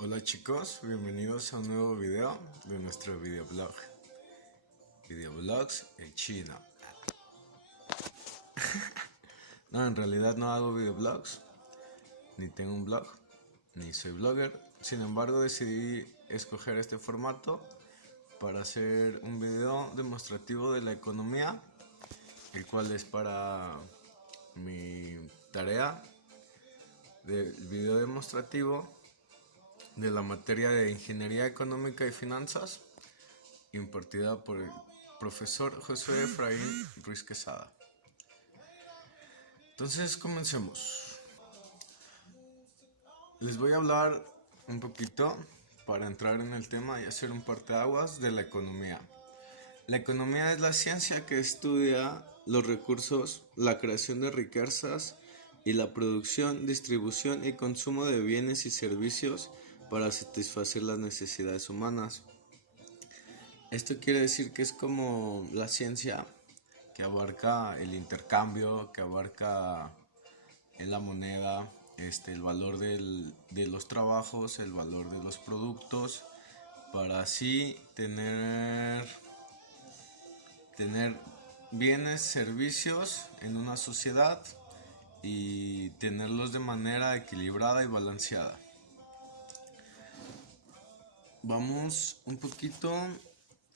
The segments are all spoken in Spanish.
Hola chicos, bienvenidos a un nuevo video de nuestro videoblog. Videoblogs en China. No, en realidad no hago videoblogs, ni tengo un blog, ni soy blogger. Sin embargo, decidí escoger este formato para hacer un video demostrativo de la economía, el cual es para mi tarea del video demostrativo de la materia de Ingeniería Económica y Finanzas, impartida por el profesor José Efraín Ruiz Quesada. Entonces comencemos. Les voy a hablar un poquito para entrar en el tema y hacer un parteaguas de la economía. La economía es la ciencia que estudia los recursos, la creación de riquezas y la producción, distribución y consumo de bienes y servicios para satisfacer las necesidades humanas. Esto quiere decir que es como la ciencia que abarca el intercambio, que abarca en la moneda, el valor de los trabajos, el valor de los productos, para así tener bienes, servicios en una sociedad y tenerlos de manera equilibrada y balanceada. Vamos un poquito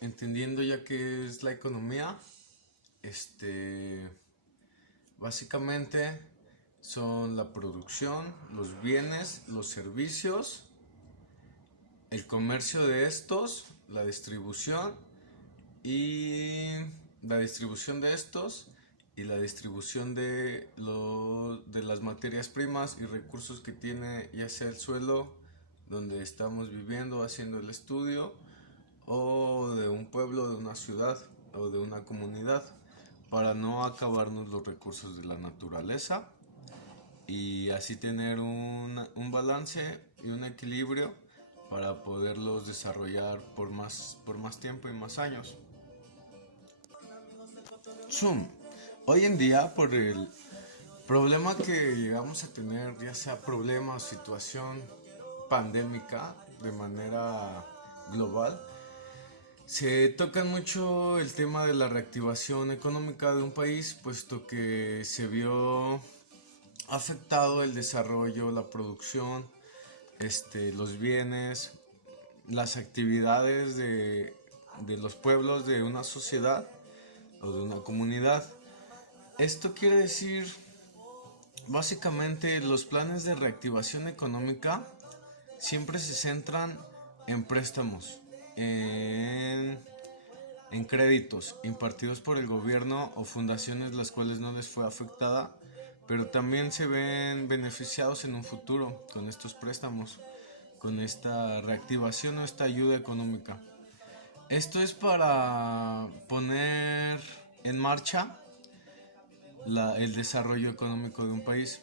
entendiendo ya qué es la economía. Básicamente son la producción, los bienes, los servicios, el comercio de estos, la distribución de estos y la distribución de las materias primas y recursos que tiene ya sea el suelo donde estamos viviendo haciendo el estudio, o de un pueblo, de una ciudad o de una comunidad, para no acabarnos los recursos de la naturaleza y así tener un balance y un equilibrio para poderlos desarrollar por más tiempo y más años. Zoom. Hoy en día, por el problema que llegamos a tener, ya sea problema o situación pandémica de manera global, se toca mucho el tema de la reactivación económica de un país, puesto que se vio afectado el desarrollo, la producción, los bienes, las actividades de los pueblos de una sociedad o de una comunidad. Esto quiere decir, básicamente, los planes de reactivación económica siempre se centran en préstamos, en créditos impartidos por el gobierno o fundaciones las cuales no les fue afectada, pero también se ven beneficiados en un futuro con estos préstamos, con esta reactivación o esta ayuda económica. Esto es para poner en marcha el desarrollo económico de un país,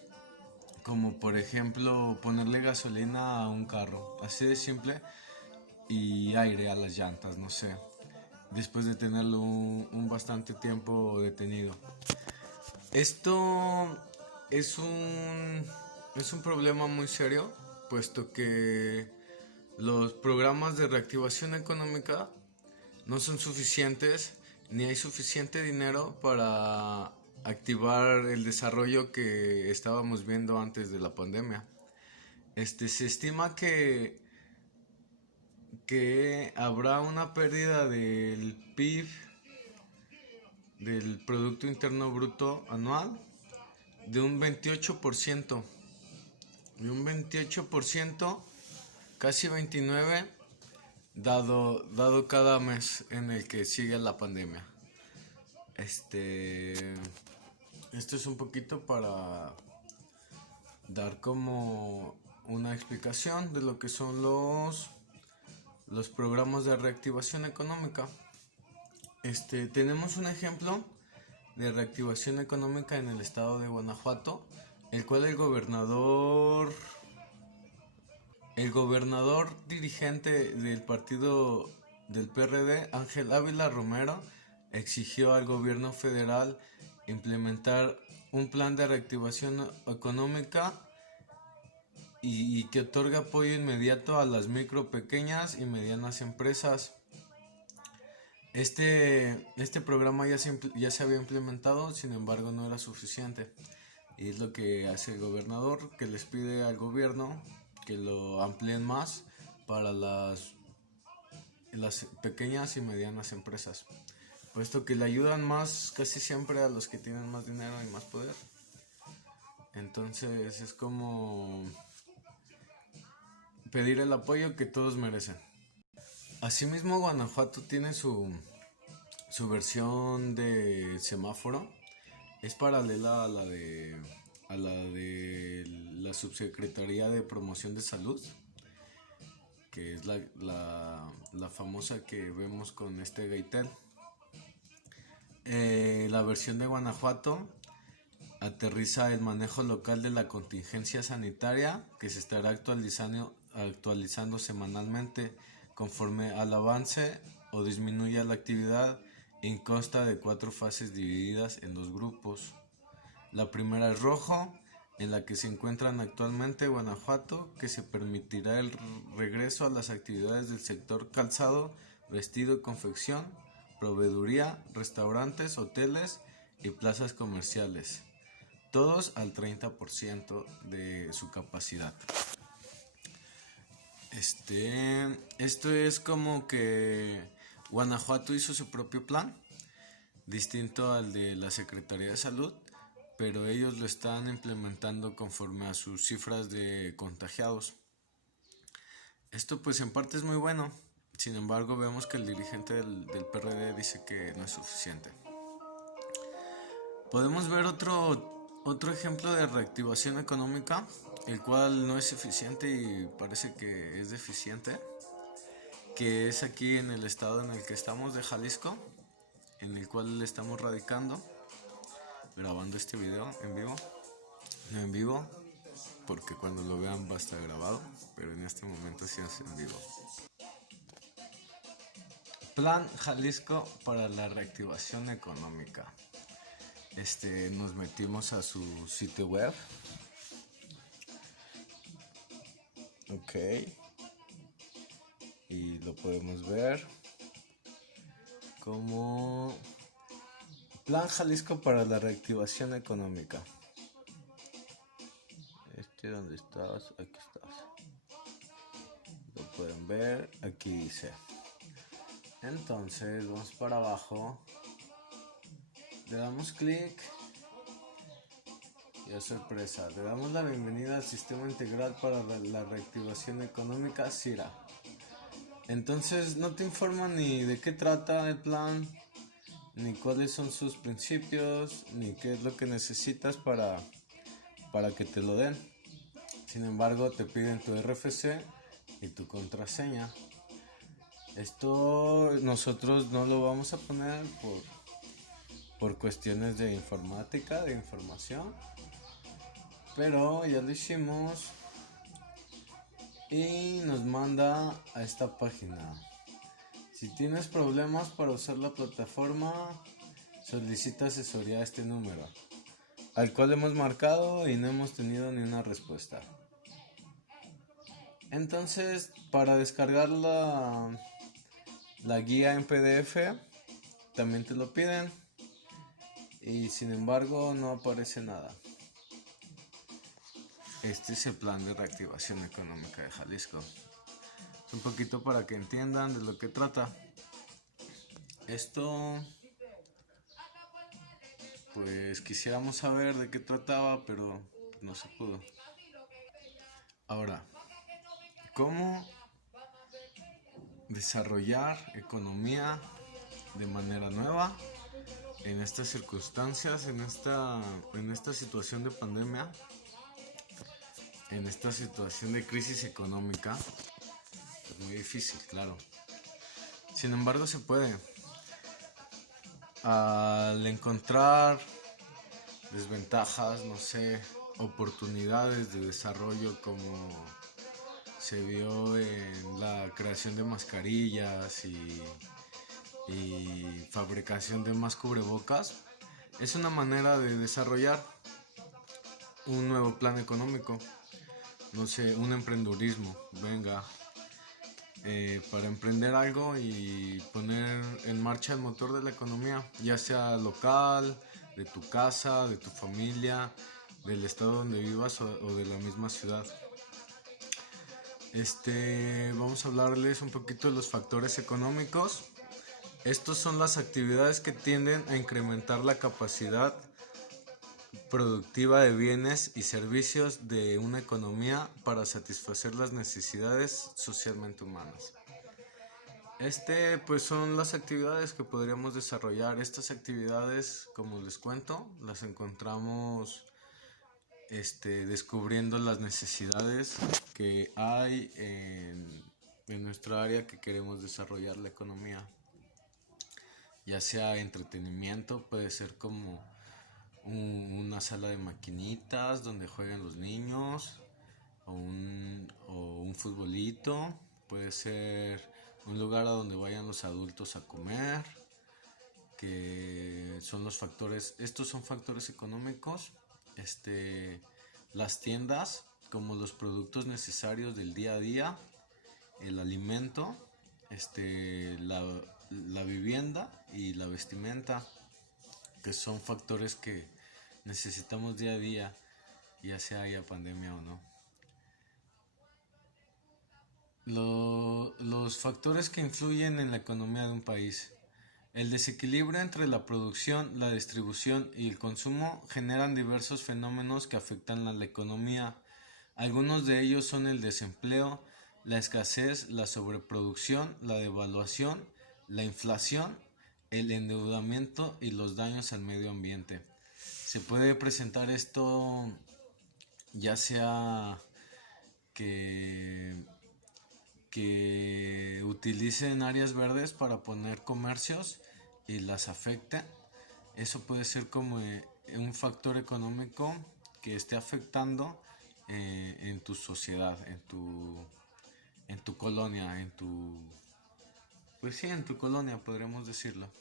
como por ejemplo ponerle gasolina a un carro, así de simple, y aire a las llantas, no sé, después de tenerlo un bastante tiempo detenido. Esto es un problema muy serio, puesto que los programas de reactivación económica no son suficientes, ni hay suficiente dinero para activar el desarrollo que estábamos viendo antes de la pandemia. Se estima que habrá una pérdida del PIB, del Producto Interno Bruto anual, de un 28%. De un 28%, casi 29%, dado cada mes en el que sigue la pandemia. Esto es un poquito para dar como una explicación de lo que son los programas de reactivación económica. Tenemos un ejemplo de reactivación económica en el estado de Guanajuato, el cual el gobernador dirigente del partido del PRD, Ángel Ávila Romero, exigió al gobierno federal implementar un plan de reactivación económica y que otorga apoyo inmediato a las micro, pequeñas y medianas empresas. Este programa ya se había implementado, sin embargo no era suficiente. Y es lo que hace el gobernador, que les pide al gobierno que lo amplíen más para las pequeñas y medianas empresas, puesto que le ayudan más casi siempre a los que tienen más dinero y más poder. Entonces es como pedir el apoyo que todos merecen. Asimismo, Guanajuato tiene su versión de semáforo. Es paralela a la Subsecretaría de Promoción de Salud, que es la famosa que vemos con Gatell. La versión de Guanajuato aterriza el manejo local de la contingencia sanitaria, que se estará actualizando semanalmente conforme al avance o disminuya la actividad, y consta de 4 fases divididas en 2 grupos. La primera es rojo, en la que se encuentran actualmente Guanajuato, que se permitirá el regreso a las actividades del sector calzado, vestido y confección, proveeduría, restaurantes, hoteles y plazas comerciales, todos al 30% de su capacidad. Esto es como que Guanajuato hizo su propio plan, distinto al de la Secretaría de Salud, pero ellos lo están implementando conforme a sus cifras de contagiados. Esto pues en parte es muy bueno, sin embargo vemos que el dirigente del PRD dice que no es suficiente. Podemos ver otro ejemplo de reactivación económica, el cual no es eficiente y parece que es deficiente, que es aquí en el estado en el que estamos, de Jalisco, en el cual estamos radicando, grabando este video en vivo. No en vivo, porque cuando lo vean va a estar grabado, pero en este momento sí es en vivo. Plan Jalisco para la reactivación económica. Nos metimos a su sitio web. Ok. Y lo podemos ver como Plan Jalisco para la reactivación económica. ¿Dónde estás? Aquí estás. Lo pueden ver, aquí dice. Entonces vamos para abajo, le damos clic y, a sorpresa, le damos la bienvenida al Sistema Integral para la Reactivación Económica, SIRA. Entonces no te informan ni de qué trata el plan, ni cuáles son sus principios, ni qué es lo que necesitas para que te lo den. Sin embargo, te piden tu RFC y tu contraseña. Esto nosotros no lo vamos a poner por cuestiones de informática, de información, pero ya lo hicimos y nos manda a esta página. Si tienes problemas para usar la plataforma, solicita asesoría a este número, al cual hemos marcado y no hemos tenido ni una respuesta. Entonces, para descargar la guía en PDF, también te lo piden y sin embargo no aparece nada. Este es el plan de reactivación económica de Jalisco. Es un poquito para que entiendan de lo que trata. Esto, pues quisiéramos saber de qué trataba, pero no se pudo. Ahora, ¿cómo desarrollar economía de manera nueva en estas circunstancias, en esta situación de pandemia, en esta situación de crisis económica? Es muy difícil, claro. Sin embargo, se puede. Al encontrar desventajas, no sé, oportunidades de desarrollo, como se vio en la creación de mascarillas y fabricación de más cubrebocas, es una manera de desarrollar un nuevo plan económico. no sé, un emprendurismo, venga, para emprender algo y poner en marcha el motor de la economía, ya sea local, de tu casa, de tu familia, del estado donde vivas o de la misma ciudad. Vamos a hablarles un poquito de los factores económicos. Estos son las actividades que tienden a incrementar la capacidad productiva de bienes y servicios de una economía para satisfacer las necesidades socialmente humanas. Pues son las actividades que podríamos desarrollar. Estas actividades, como les cuento, las encontramos descubriendo las necesidades que hay en nuestra área que queremos desarrollar la economía. Ya sea entretenimiento, puede ser como una sala de maquinitas donde juegan los niños, o un futbolito, puede ser un lugar a donde vayan los adultos a comer, que son los factores, estos son factores económicos. Las tiendas, como los productos necesarios del día a día, el alimento, la vivienda y la vestimenta, que son factores que necesitamos día a día, ya sea haya pandemia o no. Los factores que influyen en la economía de un país. El desequilibrio entre la producción, la distribución y el consumo generan diversos fenómenos que afectan a la economía. Algunos de ellos son el desempleo, la escasez, la sobreproducción, la devaluación, la inflación, el endeudamiento y los daños al medio ambiente. Se puede presentar esto ya sea que utilicen áreas verdes para poner comercios y las afecten. Eso puede ser como un factor económico que esté afectando en tu sociedad, en tu colonia, pues sí, en tu colonia podríamos decirlo.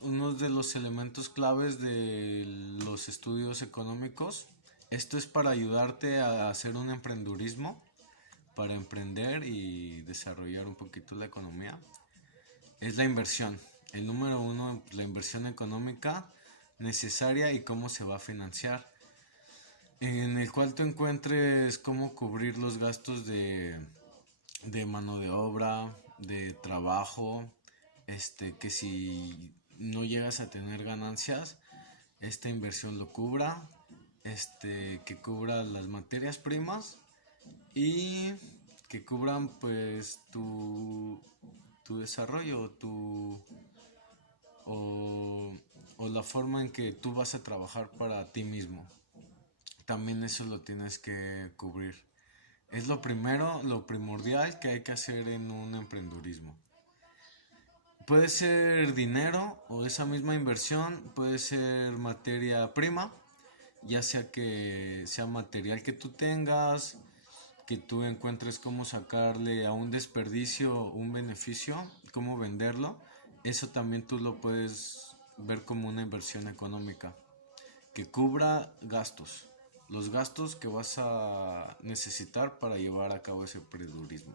Uno de los elementos claves de los estudios económicos, esto es para ayudarte a hacer un emprendurismo, para emprender y desarrollar un poquito la economía, es la inversión. El número uno, la inversión económica necesaria y cómo se va a financiar, en el cual tú encuentres cómo cubrir los gastos de mano de obra, de trabajo, que si no llegas a tener ganancias, esta inversión lo cubra, que cubra las materias primas y que cubran pues tu desarrollo, o la forma en que tú vas a trabajar para ti mismo. También eso lo tienes que cubrir. Es lo primero, lo primordial que hay que hacer en un emprendurismo. Puede ser dinero o esa misma inversión, puede ser materia prima, ya sea que sea material que tú tengas, que tú encuentres cómo sacarle a un desperdicio un beneficio, cómo venderlo. Eso también tú lo puedes ver como una inversión económica que cubra gastos, los gastos que vas a necesitar para llevar a cabo ese emprendurismo.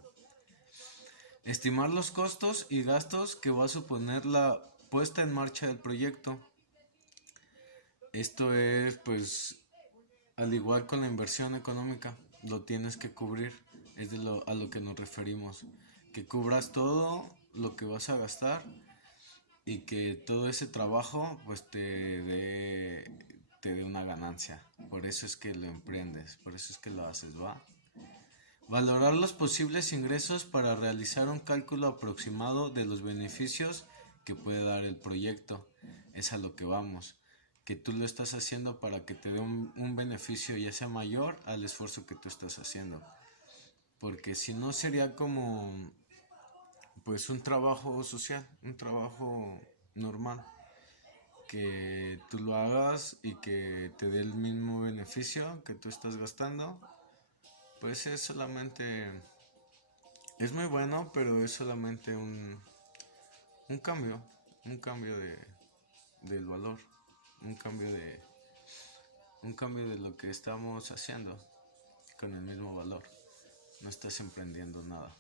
Estimar los costos y gastos que va a suponer la puesta en marcha del proyecto. Esto es, pues, al igual con la inversión económica, lo tienes que cubrir. Es a lo que nos referimos. Que cubras todo lo que vas a gastar y que todo ese trabajo, pues, te dé una ganancia. Por eso es que lo emprendes, por eso es que lo haces, ¿va? Valorar los posibles ingresos para realizar un cálculo aproximado de los beneficios que puede dar el proyecto. Es a lo que vamos. Que tú lo estás haciendo para que te dé un beneficio ya sea mayor al esfuerzo que tú estás haciendo. Porque si no sería como pues un trabajo social, un trabajo normal. Que tú lo hagas y que te dé el mismo beneficio que tú estás gastando, pues es solamente, es muy bueno, pero es solamente un cambio del valor, un cambio un cambio de lo que estamos haciendo con el mismo valor. No estás emprendiendo nada.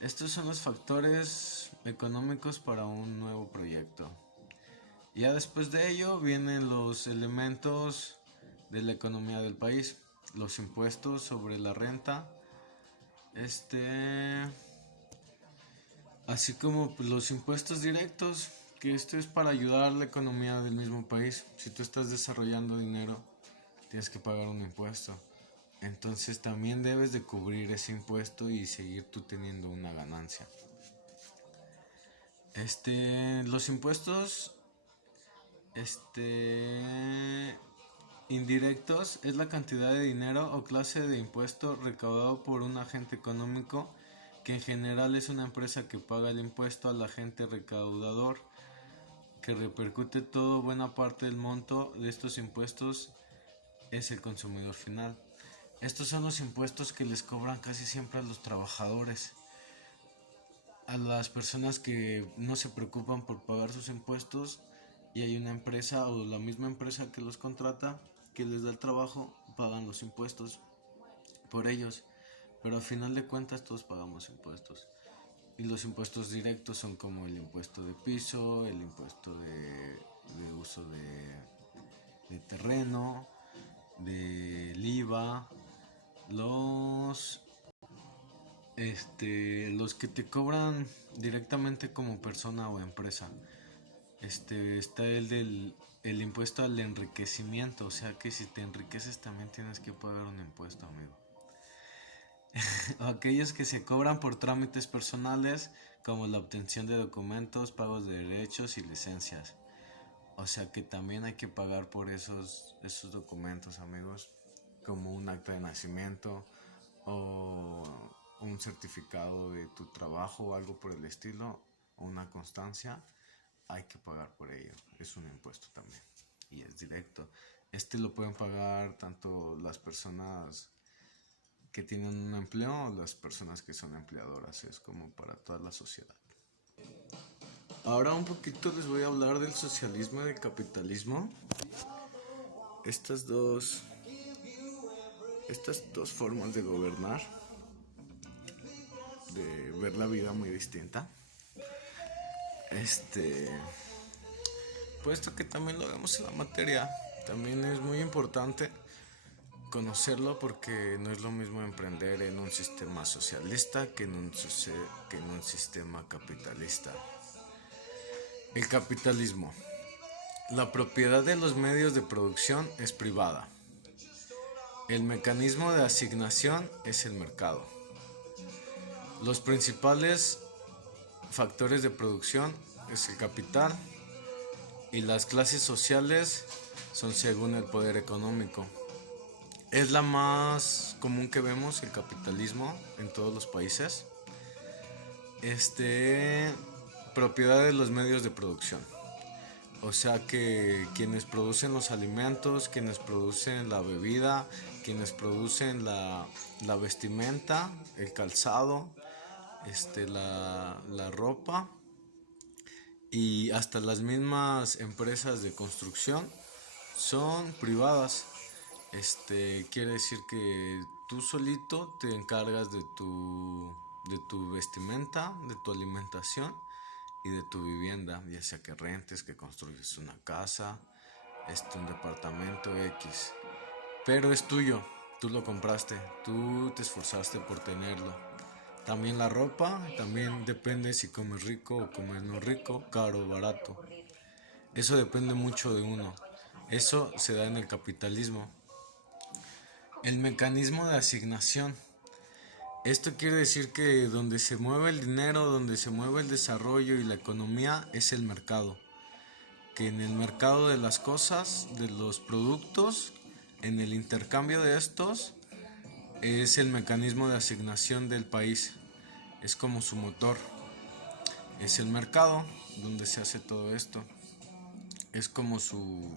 Estos son los factores económicos para un nuevo proyecto. Ya después de ello vienen los elementos de la economía del país, los impuestos sobre la renta, así como pues, los impuestos directos, que esto es para ayudar a la economía del mismo país. Si tú estás desarrollando dinero, tienes que pagar un impuesto. Entonces también debes de cubrir ese impuesto y seguir tú teniendo una ganancia. Los impuestos indirectos es la cantidad de dinero o clase de impuesto recaudado por un agente económico, que en general es una empresa que paga el impuesto al agente recaudador, que repercute todo buena parte del monto de estos impuestos es el consumidor final. Estos son los impuestos que les cobran casi siempre a los trabajadores, a las personas que no se preocupan por pagar sus impuestos, y hay una empresa o la misma empresa que los contrata, que les da el trabajo, pagan los impuestos por ellos, pero al final de cuentas todos pagamos impuestos. Y los impuestos directos son como el impuesto de piso, el impuesto de uso de terreno, del IVA, los que te cobran directamente como persona o empresa. Está el impuesto al enriquecimiento, o sea que si te enriqueces también tienes que pagar un impuesto, amigo. Aquellos que se cobran por trámites personales, como la obtención de documentos, pagos de derechos y licencias. O sea que también hay que pagar por esos documentos, amigos, como un acta de nacimiento o un certificado de tu trabajo o algo por el estilo, o una constancia. Hay que pagar por ello, es un impuesto también y es directo. Lo pueden pagar tanto las personas que tienen un empleo o las personas que son empleadoras, es como para toda la sociedad. Ahora un poquito les voy a hablar del socialismo y del capitalismo. Estas dos formas de gobernar, de ver la vida muy distinta. Puesto que también lo vemos en la materia, también es muy importante conocerlo, porque no es lo mismo emprender en un sistema socialista que en un sistema capitalista. El capitalismo. La propiedad de los medios de producción es privada. El mecanismo de asignación es el mercado. Los principales factores de producción es el capital, y las clases sociales son según el poder económico. Es la más común que vemos, el capitalismo, en todos los países. Propiedad de los medios de producción. O sea que quienes producen los alimentos, quienes producen la bebida, quienes producen la vestimenta, el calzado, la ropa, y hasta las mismas empresas de construcción son privadas. Quiere decir que tú solito te encargas de tu vestimenta, de tu alimentación y de tu vivienda, ya sea que rentes, que construyes una casa, un departamento X, pero es tuyo, tú lo compraste, tú te esforzaste por tenerlo. También la ropa, también depende si comes rico o comes no rico, caro o barato. Eso depende mucho de uno. Eso se da en el capitalismo. El mecanismo de asignación. Esto quiere decir que donde se mueve el dinero, donde se mueve el desarrollo y la economía es el mercado. Que en el mercado de las cosas, de los productos, en el intercambio de estos, es el mecanismo de asignación del país. Es como su motor. Es el mercado donde se hace todo esto. Es como su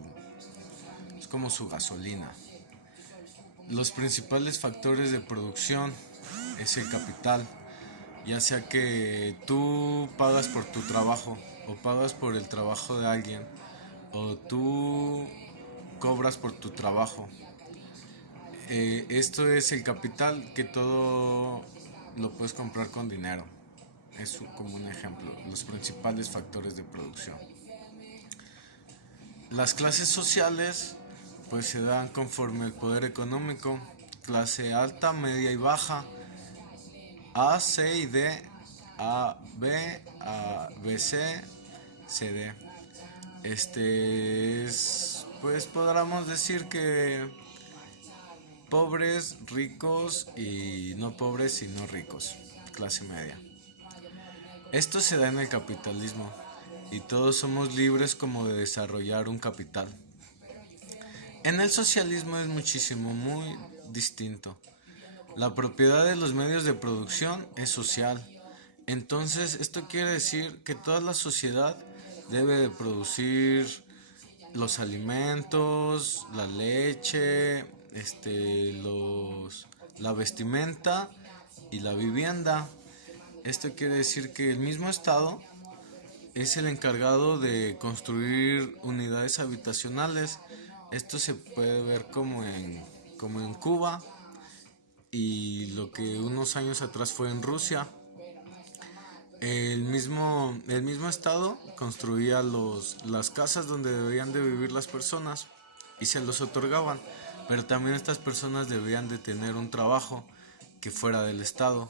gasolina. Los principales factores de producción es el capital, ya sea que tú pagas por tu trabajo o pagas por el trabajo de alguien, o tú cobras por tu trabajo. Esto es el capital, que todo lo puedes comprar con dinero. Es como un ejemplo, los principales factores de producción. Las clases sociales pues se dan conforme el poder económico: clase alta, media y baja, A, C y D, A, B, C, C, D. Pues podríamos decir que pobres, ricos y no pobres y no ricos, clase media. Esto se da en el capitalismo y todos somos libres como de desarrollar un capital. En el socialismo es muchísimo, muy distinto. La propiedad de los medios de producción es social. Entonces, esto quiere decir que toda la sociedad debe de producir los alimentos, la leche, la vestimenta y la vivienda. Esto quiere decir que el mismo Estado es el encargado de construir unidades habitacionales. Esto se puede ver como en Cuba y lo que unos años atrás fue en Rusia. El mismo Estado construía las casas donde debían de vivir las personas y se los otorgaban, pero también estas personas debían de tener un trabajo que fuera del Estado,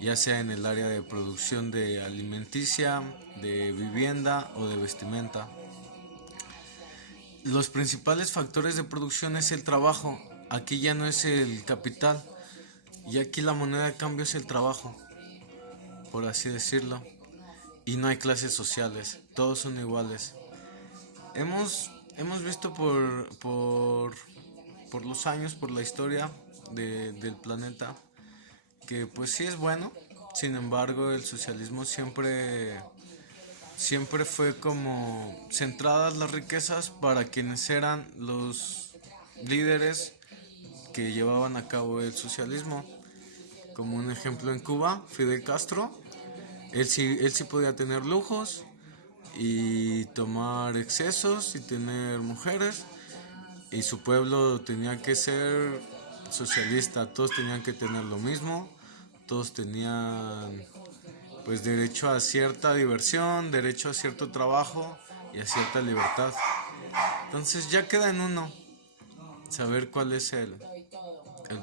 ya sea en el área de producción de alimenticia, de vivienda o de vestimenta. Los principales factores de producción es el trabajo. Aquí ya no es el capital, y aquí la moneda de cambio es el trabajo, por así decirlo. Y no hay clases sociales, todos son iguales. Hemos visto por los años, por la historia del planeta, que pues sí es bueno. Sin embargo, el socialismo siempre fue como centradas las riquezas para quienes eran los líderes que llevaban a cabo el socialismo. Como un ejemplo, en Cuba, Fidel Castro, él sí podía tener lujos y tomar excesos y tener mujeres, y su pueblo tenía que ser socialista, todos tenían que tener lo mismo, todos tenían pues derecho a cierta diversión, derecho a cierto trabajo y a cierta libertad. Entonces ya queda en uno saber cuál es el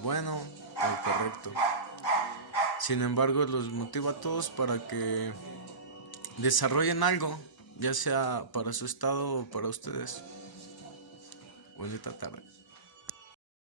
bueno o el correcto. Sin embargo, los motiva a todos para que desarrollen algo, ya sea para su estado o para ustedes. Bonita tarde.